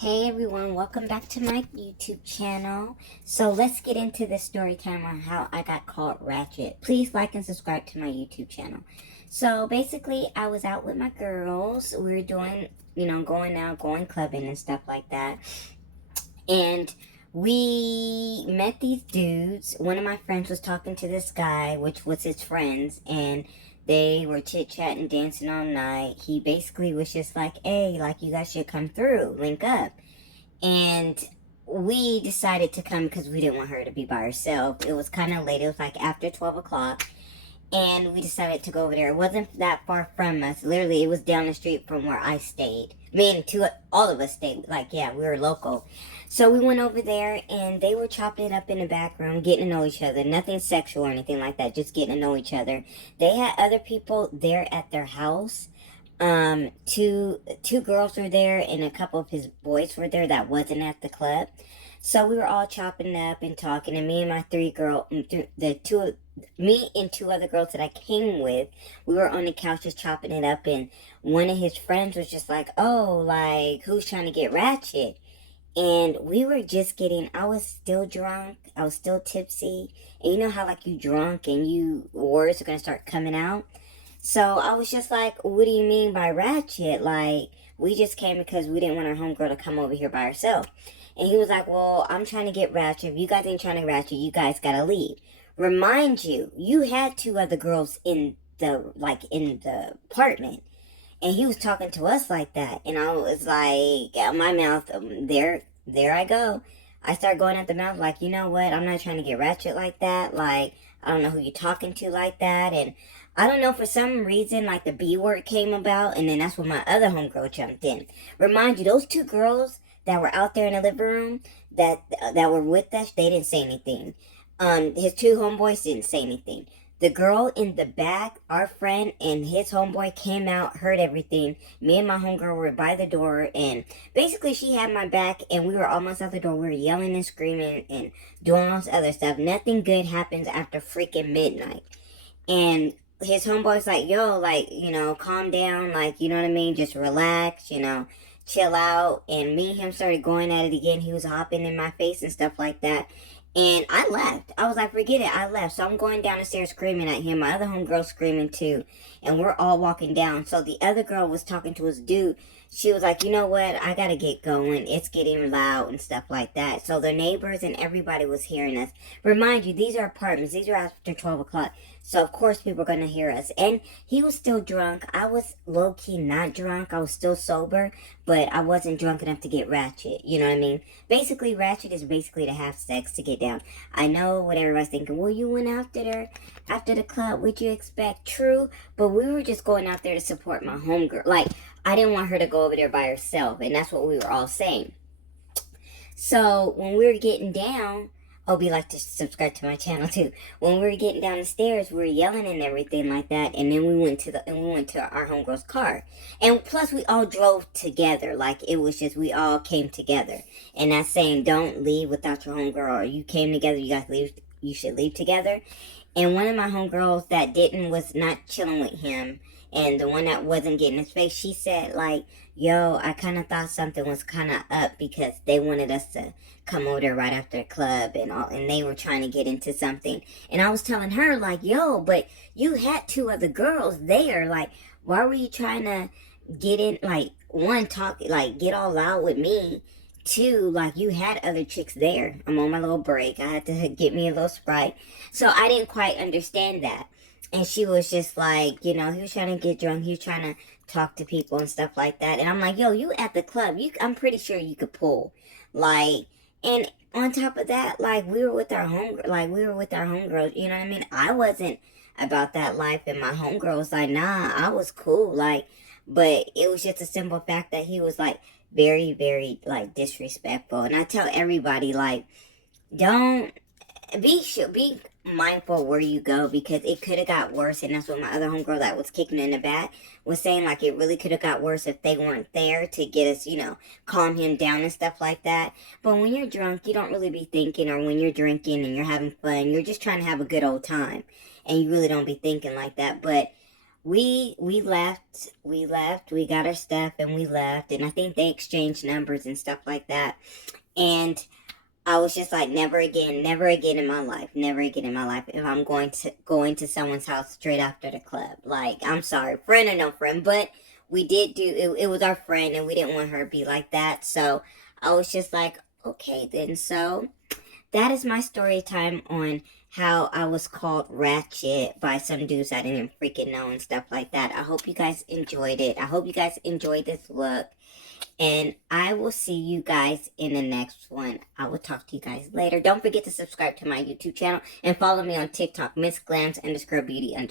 Hey everyone, welcome back to my YouTube channel. So let's get into the story time on how I got caught Ratchet. Please like and subscribe to my YouTube channel. So basically, I was out with my girls. We were doing, going out, going clubbing and stuff like that. And we met these dudes. One of my friends was talking to this guy, which was his friends, and they were chit-chatting, dancing all night. He basically was just like, hey, like, you guys should come through, link up. And we decided to come because we didn't want her to be by herself. It was kind of late. It was like after 12 o'clock. And we decided to go over there. It wasn't that far from us. Literally, it was down the street from where I stayed. All of us stayed. Like, yeah, we were local. So we went over there, and they were chopping it up in the back room, getting to know each other. Nothing sexual or anything like that, just getting to know each other. They had other people there at their house. Two girls were there, and a couple of his boys were there that wasn't at the club. So we were all chopping up and talking, and me and my me and two other girls that I came with, we were on the couch just chopping it up, and one of his friends was just like, oh, like, who's trying to get Ratchet? And we were just getting, I was still drunk, I was still tipsy, and you know how, like, you drunk and words are going to start coming out? So I was just like, what do you mean by Ratchet? Like, we just came because we didn't want our homegirl to come over here by herself. And he was like, well, I'm trying to get Ratchet. If you guys ain't trying to get Ratchet, you guys gotta leave. Remind you, you had two other girls in the apartment. And he was talking to us like that. And I was like, out my mouth, there I go. I start going at the mouth like, you know what? I'm not trying to get Ratchet like that. Like, I don't know who you're talking to like that. And I don't know, for some reason, like, the B word came about. And then that's when my other homegirl jumped in. Remind you, those two girls that were out there in the living room that were with us, they didn't say anything. His two homeboys didn't say anything. The girl in the back, our friend and his homeboy came out, heard everything. Me and my homegirl were by the door, and basically she had my back, and we were almost out the door. We were yelling and screaming and doing all this other stuff. Nothing good happens after freaking midnight. And his homeboy's like, yo, like, calm down, like, you know what I mean? Just relax, chill out. And me and him started going at it again. He was hopping in my face and stuff like that. And I left. I was like, forget it. I left. So I'm going down the stairs screaming at him. My other homegirl screaming too. And we're all walking down. So the other girl was talking to his dude. She was like, you know what? I got to get going. It's getting loud and stuff like that. So the neighbors and everybody was hearing us. Remind you, these are apartments. These are after 12 o'clock. So, of course, people are going to hear us. And he was still drunk. I was low-key not drunk. I was still sober. But I wasn't drunk enough to get Ratchet. You know what I mean? Basically, Ratchet is basically to have sex to get down. I know what everybody's thinking. Well, you went out there after the club. What'd you expect? True. But we were just going out there to support my homegirl. Like, I didn't want her to go over there by herself. And that's what we were all saying. So, when we were getting down... hope you like to subscribe to my channel too. When we were getting down the stairs, we were yelling and everything like that, and then we went to our homegirl's car. And plus, we all drove together. Like, it was just, we all came together. And that's saying, don't leave without your homegirl. Or you came together, you guys leave. You should leave together. And one of my homegirls that was not chilling with him, and the one that wasn't getting his face, she said, like, yo, I kind of thought something was kind of up because they wanted us to come over there right after the club and all, and they were trying to get into something. And I was telling her, like, yo, but you had two other girls there. Like, why were you trying to get in, like, one, talk, like, get all loud with me? Two, like, you had other chicks there. I'm on my little break. I had to get me a little Sprite. So I didn't quite understand that. And she was just like, he was trying to get drunk. He was trying to talk to people and stuff like that. And I'm like, yo, you at the club. I'm pretty sure you could pull. Like, and on top of that, like, we were with our homegirls, you know what I mean? I wasn't about that life, and my homegirl was like, nah, I was cool. Like, but it was just a simple fact that he was, like, very, very, like, disrespectful. And I tell everybody, like, don't be mindful where you go, because it could have got worse. And that's what my other homegirl that was kicking in the back was saying, like, it really could have got worse if they weren't there to get us, calm him down and stuff like that. But when you're drunk, you don't really be thinking, or when you're drinking and you're having fun, you're just trying to have a good old time, and you really don't be thinking like that. But we left, we got our stuff and we left, and I think they exchanged numbers and stuff like that. And I was just like, never again, never again in my life, never again in my life. If I'm going to someone's house straight after the club, like, I'm sorry, friend or no friend, but we did do it. It was our friend, and we didn't want her to be like that. So I was just like, okay then. So that is my story time on how I was called Ratchet by some dudes I didn't freaking know and stuff like that. I hope you guys enjoyed it. I hope you guys enjoyed this look. And I will see you guys in the next one. I will talk to you guys later. Don't forget to subscribe to my YouTube channel and follow me on TikTok, Miss Glams _Beauty _.